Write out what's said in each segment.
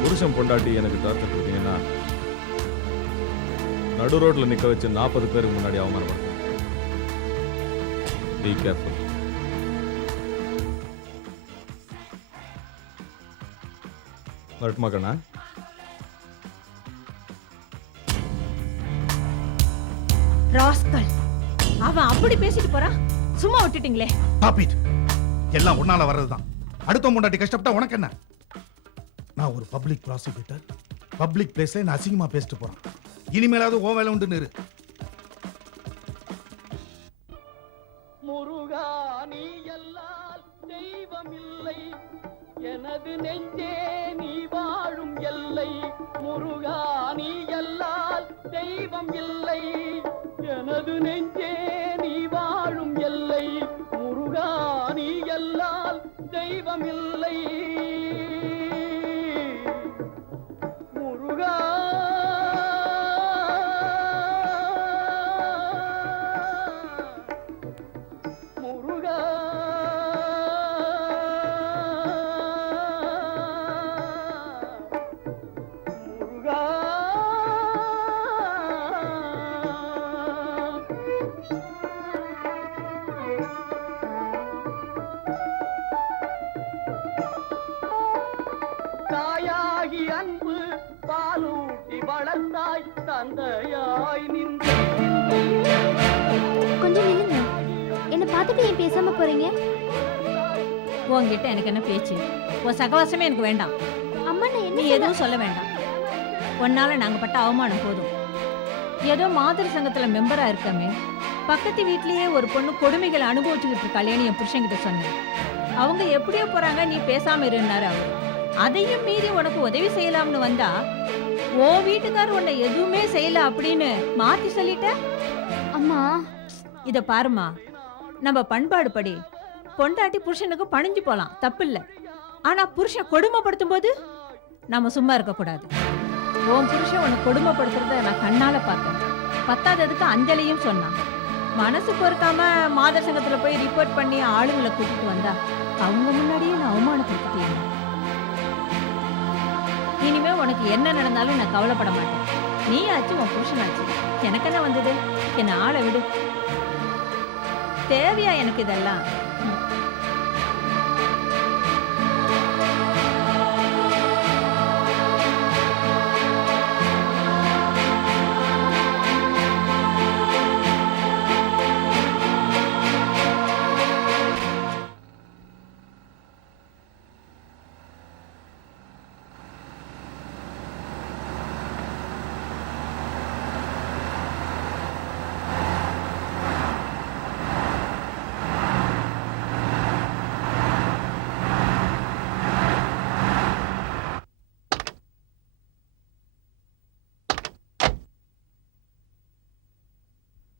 புருஷன் பொண்டாட்டி எனக்கு டார்ச்சர் கொடுத்தீங்கன்னா நடு ரோட்ல நிக்க வச்சு நாற்பது பேருக்கு முன்னாடி அவமானப்படுத்தும் பி கேர்ஃபுல் வரட்டுமா கண்ணா ராஸ்கல் அவன் அப்படி பேசிட்டு போறான். சும்மா விட்டுட்டீங்களே. It. எல்லாம் உன்னால வர்றதுதான். அடுத்த முன்னாடி கஷ்டப்பட்டா உனக்கு என்ன? நான் ஒரு பப்ளிக் ப்ராசிக்யூட்டர் பப்ளிக் பிளேஸ்ல என்ன அசிங்கமா பேசிட்டு போறான். இனிமேலாவது ஓ வேலை உண்டு நிறு kamil பாலூட்டி வளர்ந்தாய் தந்தையாய் நின்று கொஞ்சம் நில்லுங்க. என்ன பார்த்துட்டு ஏன் பேசாம போறீங்க? உன்கிட்ட எனக்கு என்ன பேச்சு? உன் சகவாசமே எனக்கு வேண்டாம். அம்மா நான் நீ என்ன எதுவும் சொல்ல வேண்டாம். உன்னால நாங்க பட்ட அவமானம் போதும். ஏதோ மாதிரி சங்கத்துல மெம்பரா இருக்கமே பக்கத்து வீட்லயே ஒரு பொண்ணு கொடுமைகளை அனுபவிச்சுக்கிட்டு இருக்காளேன்னு என் புருஷன்கிட்ட சொன்னேன். அவங்க எப்படியோ போறாங்க நீ பேசாம இருந்தாரு அவர். அதையும் மீறி உனக்கு உதவி செய்யலாம்னு வந்தா ஓ வீட்டுக்காரர் உன்னை எதுவுமே செய்யல அப்படின்னு மாத்தி சொல்லிட்ட? அம்மா. இத பாருமா நம்ம பண்பாடு படி. பொண்டாட்டி புருஷனுக்கு பணிஞ்சு போலாம். தப்பில்ல. ஆனா புருஷன் கொடுமைப்படுத்தும் போது நாம சும்மா இருக்க கூடாது. உன் புருஷன் உன்னை கொடுமைப்படுத்துறத நான் கண்ணால பார்த்தேன். பத்தாததுக்கு அஞ்சலியும் சொன்னான். மனசு பொறுக்காம மாதர் சங்கத்துல போய் ரிப்போர்ட் பண்ணி ஆளுங்களை கூட்டிட்டு வந்தா அவங்க முன்னாடியே நான் அவமானப்படுத்திட்டேன். இனிமே உனக்கு என்ன நடந்தாலும் நான் கவலைப்பட மாட்டேன். நீ ஆச்சு உன் புருஷனாச்சு. எனக்கு என்ன வந்தது? என்ன ஆளை விடு. தேவையா எனக்கு இதெல்லாம்?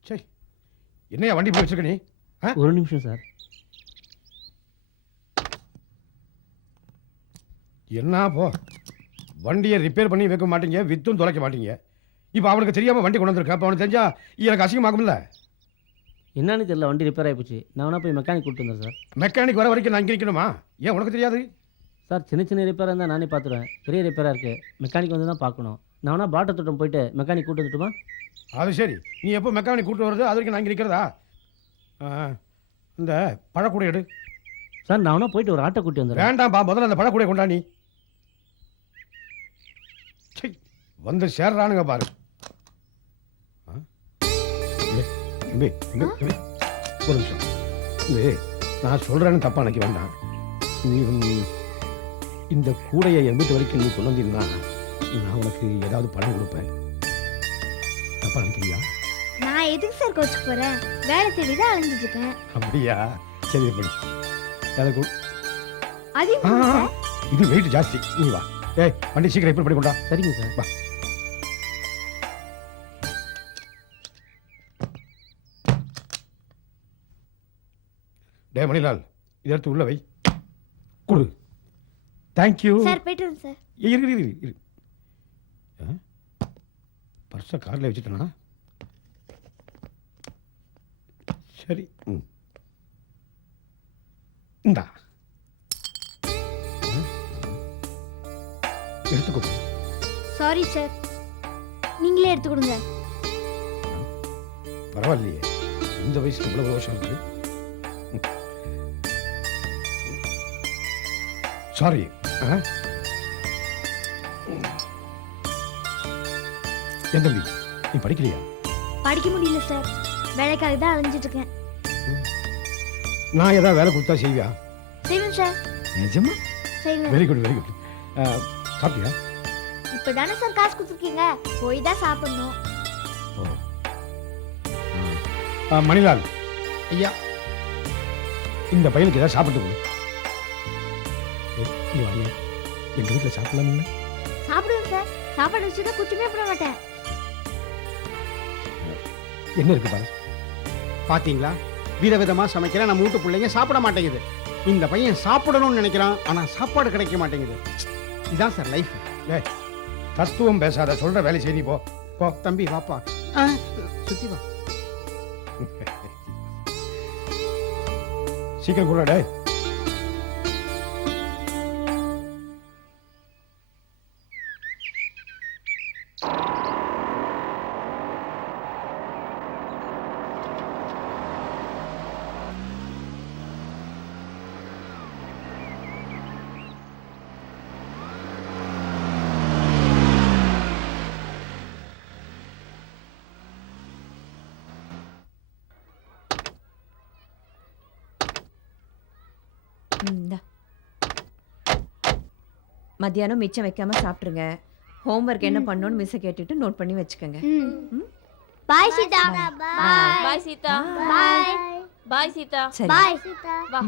சரி என்னையா வண்டி போய் வச்சிருக்க நீ? ஒரு நிமிஷம் சார். என்ன போ? வண்டியை ரிப்பேர் பண்ணி வைக்க மாட்டீங்க வித்தும் தொலைக்க மாட்டீங்க. இப்போ அவனுக்கு தெரியாம வண்டி கொண்டு வந்திருக்க அப்போ அவனுக்கு தெரிஞ்சா எனக்கு அசிங்கமாகும்ல. என்னன்னு தெரியல வண்டி ரிப்பேர் ஆகிப்போச்சு நான் வேணா போய் மெக்கானிக் கூப்பிட்டு வந்தேன் சார். மெக்கானிக் வர வரைக்கும் நான் இங்கே நிற்கணுமா ஏன் உனக்கு தெரியாது? சார் சின்ன சின்ன ரிப்பேராக இருந்தால் நானே பார்த்துருவேன். பெரிய ரிப்பேராக இருக்குது மெக்கானிக் வந்து தான் பார்க்கணும். நான் வேணா பாட்டை தொட்டம் போயிட்டு மெக்கானிக் கூட்டு வந்துட்டுமா அது சரி. நீ எப்போ மெக்கானிக் கூட்டு வருது அது வரைக்கும் நான் இங்கே நிற்கிறதா இந்த பழக்கூடை எடு. சார் நான் போயிட்டு ஒரு ஆட்டோ கூட்டி வந்துடுறேன். வேண்டாம்பா முதல்ல அந்த பழக்கூடை கொண்டா நீ. வந்து சேர்றானுங்க பாரு. தம்பி, ஒரு நிமிஷம். நான் சொல்றேன்னு தப்பா நினைக்க வேண்டாம். நீ இந்த கூடையை என் வீட்டு வரைக்கும் நீ கொண்டு வந்தீங்கன்னா நான் உனக்கு ஏதாவது பணம் கொடுப்பேன். தப்பா நினைக்கிறியா? நான் எதுக்கு சார் கோச்சு போறேன்? வேலை தேடி தான் அலைஞ்சிட்டு இருக்கேன் அப்படியா? சரி எப்படி எனக்கு அது ஆ, இது வெயிட் ஜாஸ்தி. நீ வா. ஏய் வண்டி சீக்கிரம் எப்படி பண்ணி கொண்டா சரிங்க சார். வா. டே மணிலால் இதை எடுத்து உள்ள வை. கொடு. தேங்க்யூ சார் போயிட்டு வரேன் சார். இரு இரு இரு இரு. பர்ஸை காரில் வச்சுட்டேனா? சரி. ம். இந்தா. எடுத்துக்கோ. சாரி சார் நீங்களே எடுத்து கொடுங்க பரவாயில்லையே. இந்த வயசுக்கு இவ்வளவு வருஷம் இருக்கு சாரி என் தம்பி நீ படிக்கலையா படிக்க முடியல சார் வேலைக்காக தான் அலைஞ்சிட்டு இருக்கேன் நான் ஏதாவது வேலை கொடுத்தா செய்வியா? செய்வேன் சார் நிஜமா? செய்வேன். வெரி குட் வெரி குட் சாப்பிட்டியா? இப்பதானே சார் காசு கொடுத்துருக்கீங்க. போய் தான் சாப்பிடணும். மணிலால். ஐயா. இந்த பையனுக்கு ஏதாவது சாப்பிட்டு எங்க வீட்டில் சாப்பிடலாம் சாப்பிடுவேன் சார் சாப்பாடு வச்சு தான் குச்சிமே போட மாட்டேன். என்ன இருக்கு பாரு? பாத்தீங்களா? விதவிதமா சமைக்கிறேன் நம்ம வீட்டு பிள்ளைங்க சாப்பிட மாட்டேங்குது. இந்த பையன் சாப்பிடணும்னு நினைக்கிறான் ஆனா சாப்பாடு கிடைக்க மாட்டேங்குது. இதான் சார் லைஃப் தத்துவம் பேசாத சொல்ற வேலை செய்ய நீ போ. போ. தம்பி வாப்பா சுத்தி வா. சீக்கிரம் கூட டேய். இந்தா. மத்தியானம் மிச்சம் வைக்காம சாப்பிட்ருங்க ஹோம்ஒர்க் என்ன பண்ணணும்னு மிஸ்ஸை கேட்டுட்டு நோட் பண்ணி வச்சுக்கோங்க. பாய் சீதா பாய் பாய் சீதா பாய் பாய் சீதா சரி. பாய் சீதா வா.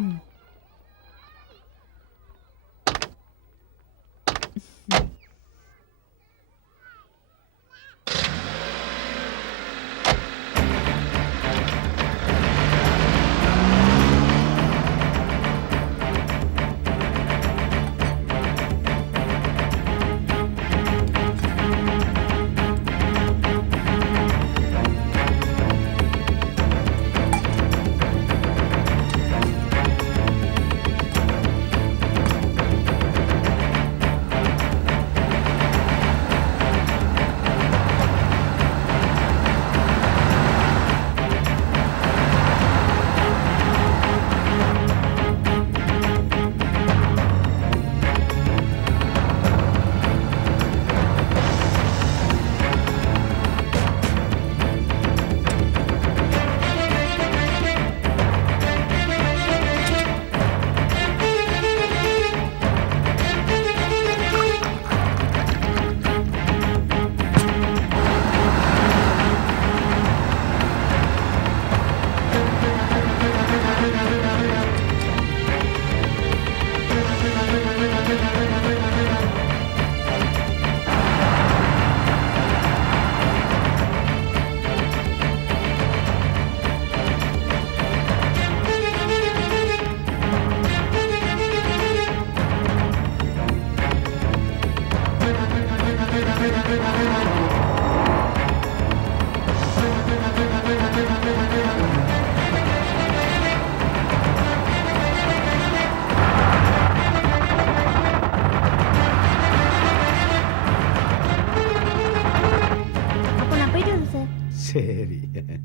சார்.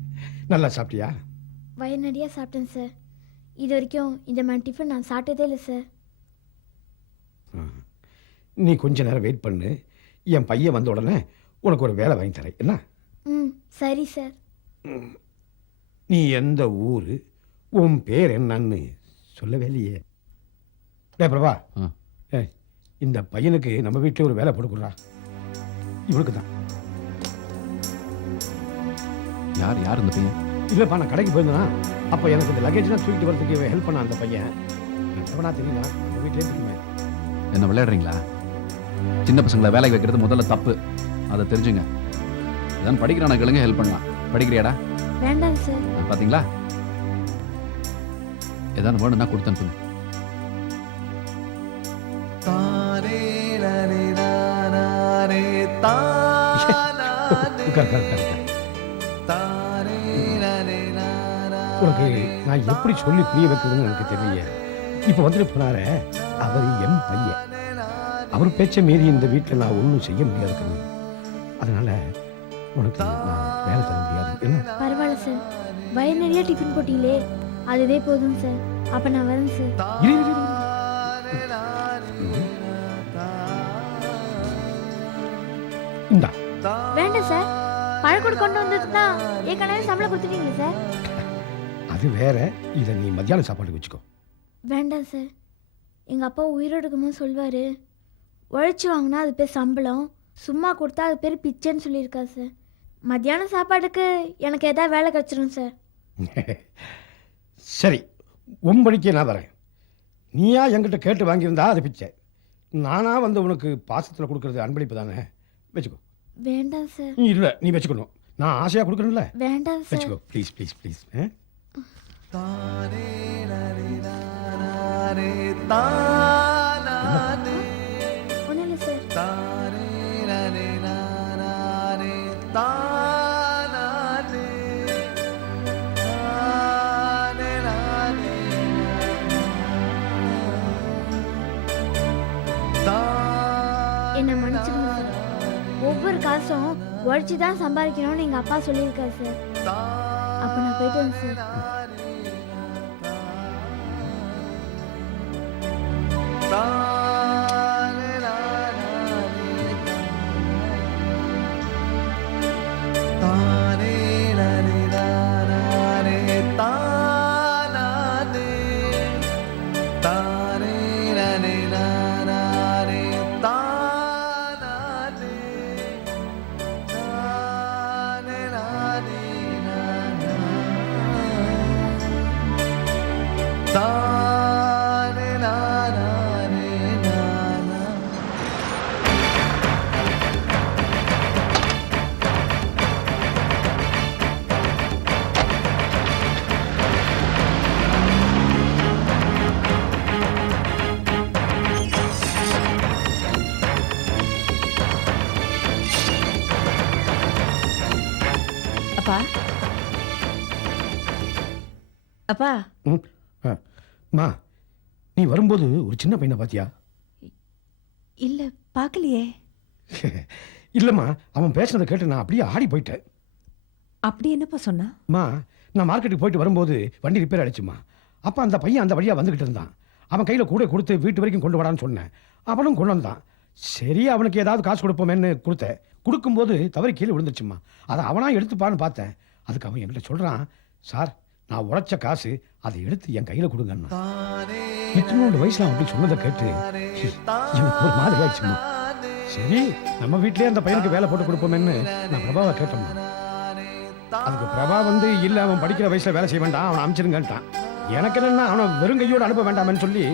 நல்லா சாப்பிட்டியா? வயிறு நிறைய சாப்பிட்டேன் சார் இது வரைக்கும் இந்த மாதிரி டிஃபன் நான் சாப்பிட்டதே இல்லை சார் நீ கொஞ்ச நேரம் வெயிட் பண்ணு. என் பையன் வந்த உடனே உனக்கு ஒரு வேலை வாங்கி தரேன். என்ன? ம் சரி சார் நீ எந்த ஊரு உன் பேர் என்னன்னு சொல்லவே இல்லையே. டே பிரபா. இந்த பையனுக்கு நம்ம வீட்டிலே ஒரு வேலை போட்டுக்குறா இவளுக்கு தான் யார் யார் இந்த பையன்? இல்லைப்பா நான் கடைக்கு போயிருந்தேன்னா அப்போ எனக்கு இந்த லக்கேஜ்லாம் தூக்கிட்டு வரதுக்கு ஹெல்ப் பண்ண அந்த பையன். எப்படா தெரியல வீட்டிலே இருக்குமே என்ன விளையாடுறீங்களா? சின்ன பசங்களை வேலைக்கு வைக்கிறது முதல்ல தப்பு. அதை தெரிஞ்சுங்க. இதான் படிக்கிறான கேளுங்க ஹெல்ப் பண்ணலாம். படிக்கிறியாடா? வேண்டாம் சார். பார்த்தீங்களா ஏதாவது வேணும்னா கொடுத்து அனுப்புங்க. உட்கார் உட்கார் உட்கார். உனக்கு நான் எப்படி சொல்லி புரிய வைக்கிறதுன்னு எனக்கு தெரியல இப்போ வந்துட்டு போனாரே அவர் என் பையன். அவர் பேச்ச மீறி இந்த வீட்டில் நான் ஒன்றும் செய்ய முடியாது கண்ணு. அதனால உனக்கு நான் வேலை தர முடியாது. என்ன? பரவாயில்ல சார். வயிறு நிறைய டிஃபன் போட்டீங்களே. அதுவே போதும் சார். அப்போ நான் வரேன் சார். இந்தா. வேண்டாம் சார். பழக்கூட கொண்டு வந்ததுன்னா ஏற்கனவே சம்பளம் கொடுத்துட்டீங்களே சார். அது வேற. இதை நீ மத்தியான சாப்பாடு வச்சுக்கோ. வேண்டாம் சார். எங்கள் அப்பா உயிரோடு இருக்கும்போது சொல்வார் உழைச்சி வாங்கினா அது பேர் சம்பளம். சும்மா கொடுத்தா அது பேர் பிச்சைன்னு சொல்லியிருக்கா சார். மத்தியான சாப்பாடுக்கு எனக்கு எதாவது வேலை கிடச்சிரும் சார். சரி ஒன்படிக்கே நான் வரேன். நீயா என்கிட்ட கேட்டு வாங்கியிருந்தா அது பிச்சை. நானா வந்து உனக்கு பாசத்தில் கொடுக்கறது அன்பளிப்பு தானே. வச்சுக்கோ. வேண்டாம் சார். நீ இல்லை நீ வச்சுக்கணும். நான் ஆசையாக கொடுக்கணும்ல. வேண்டாம் சார். வச்சுக்கோ ப்ளீஸ் ப்ளீஸ் ப்ளீஸ் சார் என்னை மன்னிச்சிடுங்க சார். ஒவ்வொரு காசும் உழைச்சி தான் சம்பாதிக்கணும்னு எங்கள் அப்பா சொல்லியிருக்காரு சார். அப்போ நான் போயிட்டு வரேன் சார். அப்பா. அப்பா. ம் மா நீ வரும்போது ஒரு சின்ன பையனை பார்த்தியா இல்ல பார்க்கலையே இல்லைம்மா அவன் பேசுனதை கேட்டு நான் அப்படியே ஆடி போயிட்டேன். அப்படி என்னப்பா சொன்னா? நான் மார்க்கெட்டுக்கு போயிட்டு வரும்போது வண்டி ரிப்பேர் ஆயிடுச்சுமா அப்போ அந்த பையன் அந்த வழியாக வந்துக்கிட்டு இருந்தான். அவன் கையில் கூட கொடுத்து வீட்டு வரைக்கும் கொண்டு வரான்னு சொன்னேன். அவனும் கொண்டு வந்தான். சரி அவனுக்கு ஏதாவது காசு கொடுப்போமேன்னு கொடுத்தேன். கொடுக்கும்போது தவறி கீழே விழுந்துச்சுமா அதை அவனா எடுத்துப்பான்னு பார்த்தேன். அதுக்கு அவன் என்கிட்ட சொல்கிறான் சார் நான் உழைச்ச காசு அதை எடுத்து என் கையில் கொடுங்கண்ணா இத்தனோண்டு வயசுல அப்படி சொன்னதை கேட்டு ஒரு மாதிரி ஆயிடுச்சுமா சரி நம்ம வீட்லயே அந்த பையனுக்கு வேலை போட்டு கொடுப்போமேன்னு நான் பிரபாவை கேட்டோம்மா. அதுக்கு பிரபா வந்து இல்ல அவன் படிக்கிற வயசுல வேலை செய்ய வேண்டாம் அவனை அனுப்பிச்சிருங்கன்ட்டான் எனக்கு என்னன்னா அவனை வெறும் கையோடு அனுப்ப வேண்டாமேன்னு சொல்லி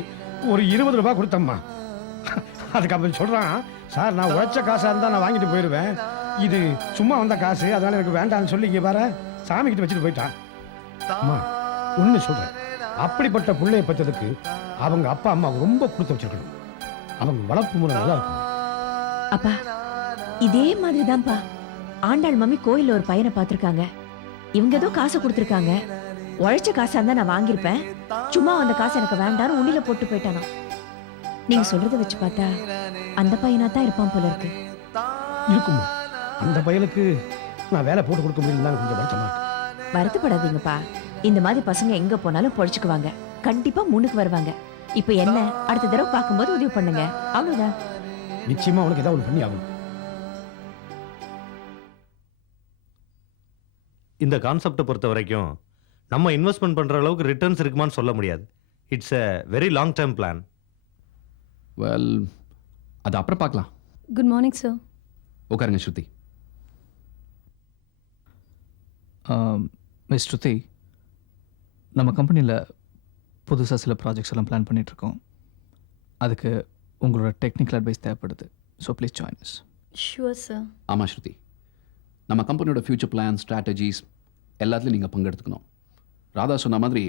ஒரு இருபது ரூபாய் கொடுத்தம்மா. அதுக்கு அவன் சொல்றான் சார் நான் உழைச்ச காசா இருந்தா நான் வாங்கிட்டு போயிடுவேன் இது சும்மா வந்த காசு அதனால் எனக்கு வேண்டாம்னு சொல்லி இங்க வர சாமி கிட்ட வச்சுட்டு போயிட்டான். அம்மா ஒன்று சொல்றேன். அப்படிப்பட்ட பிள்ளைய பற்றதுக்கு அவங்க அப்பா அம்மா ரொம்ப கொடுத்து வச்சிருக்கணும். அவங்க வளர்ப்பு முறை நல்லா இருக்கும் அப்பா இதே மாதிரி தான்ப்பா ஆண்டாள் மம்மி கோயில்ல ஒரு பையனை பார்த்திருக்காங்க. இவங்க ஏதோ காசு கொடுத்துருக்காங்க. உழைச்ச காசா இருந்தா நான் வாங்கியிருப்பேன். சும்மா அந்த காசு எனக்கு வேண்டாம்னு உண்டில போட்டு போயிட்டானா நீங்க சொல்றத வச்சு பார்த்தா அந்த பையனா தான் இருப்பான் போல இருக்கு. இருக்குமா? அந்த பையனுக்கு நான் வேலை போட்டு கொடுக்க முடியலன்னு கொஞ்சம் வருத்தமா இருக்கு. வருத்தப்படாதீங்கப்பா. இந்த மாதிரி பசங்க எங்க போனாலும் பொழைச்சுக்குவாங்க. கண்டிப்பா முன்னுக்கு வருவாங்க. இப்ப என்ன? அடுத்த தடவை பார்க்கும்போது உதவி பண்ணுங்க. அவ்வளவுதான். நிச்சயமா அவனுக்கு ஏதாவது ஒன்று பண்ணி ஆகும் இந்த கான்செப்டை பொறுத்த வரைக்கும் நம்ம இன்வெஸ்ட்மெண்ட் பண்ணுற அளவுக்கு ரிட்டர்ன்ஸ் இருக்குமான்னு சொல்ல முடியாது. It's a very long term plan well அது அப்புறம் பார்க்கலாம். குட் மார்னிங் சார் உட்காருங்க ஸ்ருதி. மிஸ் ஸ்ருதி நம்ம கம்பெனியில் புதுசாக சில ப்ராஜெக்ட்ஸ் எல்லாம் பிளான் பண்ணிகிட்ருக்கோம் அதுக்கு உங்களோட டெக்னிக்கல் அட்வைஸ் தேவைப்படுது. So please join us. Sure sir ஆமாம் ஸ்ருதி. நம்ம கம்பெனியோட ஃபியூச்சர் பிளான் ஸ்ட்ராட்டஜிஸ் எல்லாத்துலையும் நீங்கள் பங்கெடுத்துக்கணும். ராதா சொன்ன மாதிரி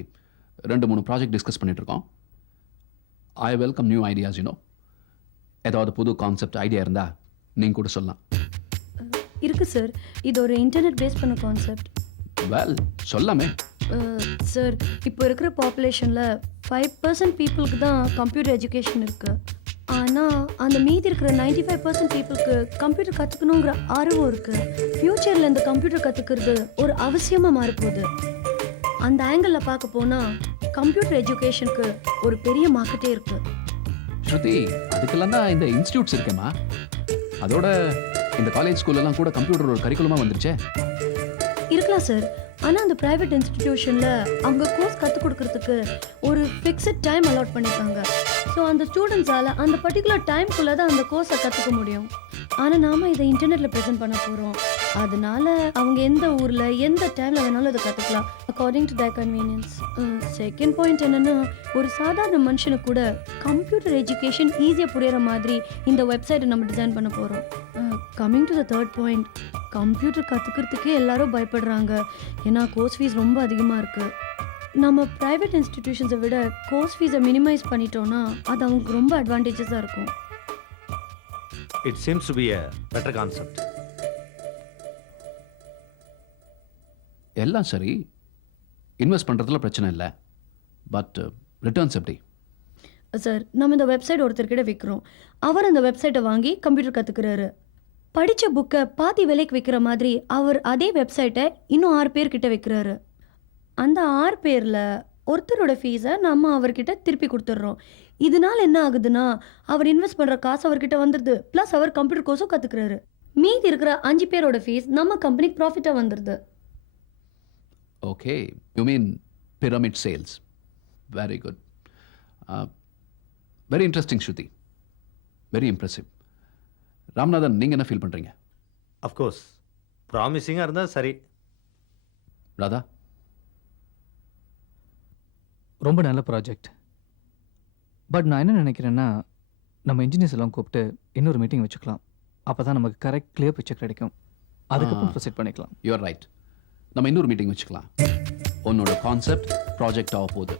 ரெண்டு மூணு ப்ராஜெக்ட் டிஸ்கஸ் பண்ணிகிட்ருக்கோம் I welcome new ideas you know ஏதாவது புது கான்செப்ட் ஐடியா இருந்தால் நீங்கள் கூட சொல்லலாம். இருக்கு சார் இது ஒரு இன்டர்நெட் பேஸ் பண்ண கான்செப்ட் வெல் சொல்லாமே. சார் இப்போ இருக்கிற பாப்புலேஷனில் ஃபைவ் பர்சன்ட் பீப்புளுக்கு தான் கம்ப்யூட்டர் எஜுகேஷன் இருக்கு. ஆனால் அந்த மீதி இருக்கிற நைன்டி ஃபைவ் பர்சன்ட் பீப்புளுக்கு கம்ப்யூட்டர் கற்றுக்கணுங்கிற ஆர்வம் இருக்கு. ஃப்யூச்சரில் இந்த கம்ப்யூட்டர் கற்றுக்கிறது ஒரு அவசியமாக மாறப்போகுது. அந்த ஆங்கிளில் பார்க்க போனால் கம்ப்யூட்டர் எஜுகேஷனுக்கு ஒரு பெரிய மார்க்கெட்டே இருக்குது ஸ்ருதி அதுக்கெல்லாம் தான் இந்த இன்ஸ்டியூட்ஸ் இருக்கேம்மா. அதோட இந்த காலேஜ் ஸ்கூல்லலாம் கூட கம்ப்யூட்டர் ஒரு கரிக்குலமாக வந்துருச்சே. இருக்கலாம் சார். ஆனால் அந்த ப்ரைவேட் இன்ஸ்டிடியூஷனில் அவங்க கோர்ஸ் கற்றுக் கொடுக்கறதுக்கு ஒரு ஃபிக்ஸட் டைம் அலாட் பண்ணியிருக்காங்க ஸோ அந்த ஸ்டூடெண்ட்ஸால் அந்த பர்டிகுலர் டைம்குள்ளே தான் அந்த கோர்ஸை கற்றுக்க முடியும். ஆனால் நாம் இதை இன்டர்நெட்டில் ப்ரெசென்ட் பண்ண போகிறோம் அதனால அவங்க எந்த ஊரில் எந்த டைமில் வேணாலும் அதை கற்றுக்கலாம் according to the convenience second point என்னென்னா ஒரு சாதாரண மனுஷனுக்கு கூட கம்ப்யூட்டர் எஜுகேஷன் ஈஸியாக புரியற மாதிரி இந்த வெப்சைட்டை நம்ம டிசைன் பண்ண போகிறோம் coming to the third point computer கற்றுக்கிறதுக்கே எல்லாரும் பயப்படுறாங்க. ஏன்னா கோர்ஸ் ஃபீஸ் ரொம்ப அதிகமாக இருக்குது நம்ம ப்ரைவேட் இன்ஸ்டிடியூஷன்ஸை விட கோர்ஸ் ஃபீஸை மினிமைஸ் பண்ணிட்டோம்னா அது அவங்களுக்கு ரொம்ப அட்வான்டேஜஸாக இருக்கும். It seems to be a better concept எல்லாம் சரி இன்வெஸ்ட் பண்ணுறதுல பிரச்சனை இல்லை. பட் ரிட்டர்ன்ஸ் எப்படி? சார் நம்ம இந்த வெப்சைட் ஒருத்தர்கிட்ட விற்கிறோம் அவர் அந்த வெப்சைட்டை வாங்கி கம்ப்யூட்டர் கற்றுக்கிறாரு படித்த புக்கை பாதி விலைக்கு விற்கிற மாதிரி அவர் அதே வெப்சைட்டை இன்னும் ஆறு பேர்கிட்ட விற்கிறாரு அந்த ஆறு பேரில் ஒருத்தரோட ஃபீஸை நம்ம அவர்கிட்ட திருப்பி கொடுத்துட்றோம். இதனால என்ன ஆகுதுன்னா அவர் இன்வெஸ்ட் பண்ணுற காசு அவர்கிட்ட வந்துடுது ப்ளஸ் அவர் கம்ப்யூட்டர் கோர்ஸும் கற்றுக்கிறாரு மீதி இருக்கிற அஞ்சு பேரோட ஃபீஸ் நம்ம கம்பெனிக்கு ப்ராஃபிட்டாக வந்துடுது okay you mean pyramid sales very good very interesting Shruti very impressive Ramnathan நீங்கள் என்ன ஃபீல் பண்ணுறீங்க அஃப்கோர்ஸ் ப்ராமிசிங்காக இருந்தால் சரி. ராதா? ரொம்ப நல்ல ப்ராஜெக்ட் பட் நான் என்ன நினைக்கிறேன்னா நம்ம இன்ஜினியர்ஸ் எல்லாம் கூப்பிட்டு இன்னொரு மீட்டிங் வச்சுக்கலாம். அப்போ தான் நமக்கு கரெக்ட் கிளியர் பிக்சர் கிடைக்கும். அதுக்கப்புறம். ப்ரொசீட் பண்ணிக்கலாம். யூஆர் ரைட் நம்ம இன்னொரு மீட்டிங் வச்சுக்கலாம். உன்னோட கான்செப்ட் ப்ராஜெக்ட் ஆக போகுது.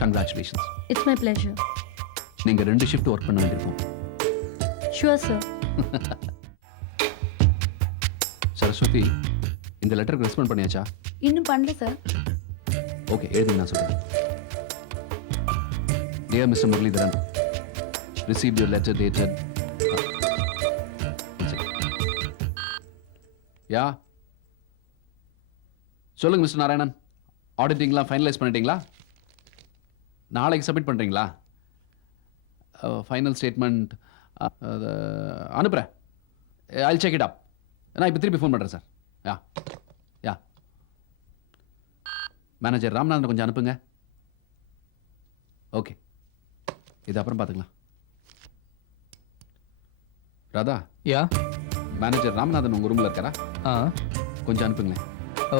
கங்க்ராச்சுலேஷன்ஸ் இட்ஸ் மை ப்ளஷர் நீங்கள் ரெண்டு ஷிஃப்ட் ஒர்க் பண்ண வேண்டியிருக்கும். ஷுவர் சார் சரஸ்வதி இந்த லெட்டருக்கு ரெஸ்பாண்ட் பண்ணியாச்சா? இன்னும் பண்ணல சார் ஓகே எழுதி நான் சொல்கிறேன் dear mister Muralidharan receive your letter dated yeah சொல்லுங்க மிஸ்டர் நாராயணன். ஆடிட்டிங்லாம் ஃபைனலைஸ் பண்ணிட்டீங்களா? நாளைக்கு சப்மிட் பண்ணுறீங்களா ஃபைனல் ஸ்டேட்மெண்ட் அனுப்புகிறேன் ஐல் செக் இட் அப் நான் இப்போ திருப்பி ஃபோன் பண்ணுறேன் sir yeah yeah. Manager Ramnathan கொஞ்சம் அனுப்புங்க. ஓகே இது அப்புறம் பார்த்துக்கலாம் ராதா. யா. மேனேஜர் ராமநாதன் உங்கள் ரூமில் இருக்காரா? ஆ. கொஞ்சம் அனுப்புங்களேன்.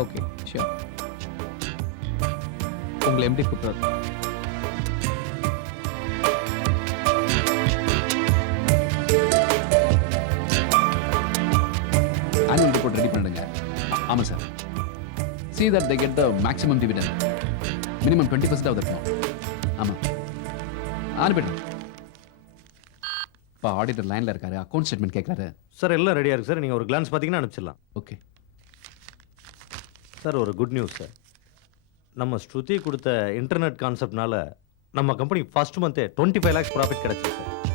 ஓகே ஷியோர் உங்களை எப்படி கூப்பிட்றது? ஆனுவல் ரிப்போர்ட் ரெடி பண்ணிடுங்க. ஆ- ஆமாம் sir. See that they get the maximum dividend. Minimum twenty percent இருக்கணும் ஆமாம். அனுப்பிடுறேன் இப்போ ஆடிட்டர் லைனில் இருக்காரு. அக்கௌண்ட் ஸ்டேட்மெண்ட் கேட்குறாரு சார் எல்லாம் ரெடியாக இருக்குது சார். நீங்கள் ஒரு கிளான்ஸ் பார்த்தீங்கன்னா அனுப்பிச்சிடலாம். ஓகே சார் ஒரு குட் நியூஸ் சார். நம்ம ஸ்ருதி கொடுத்த இன்டர்நெட் கான்செப்ட்னால நம்ம கம்பெனி ஃபர்ஸ்ட் மந்த்தே டுவெண்ட்டி ஃபைவ் லேக்ஸ் ப்ராஃபிட் கிடச்சிருக்கு சார்.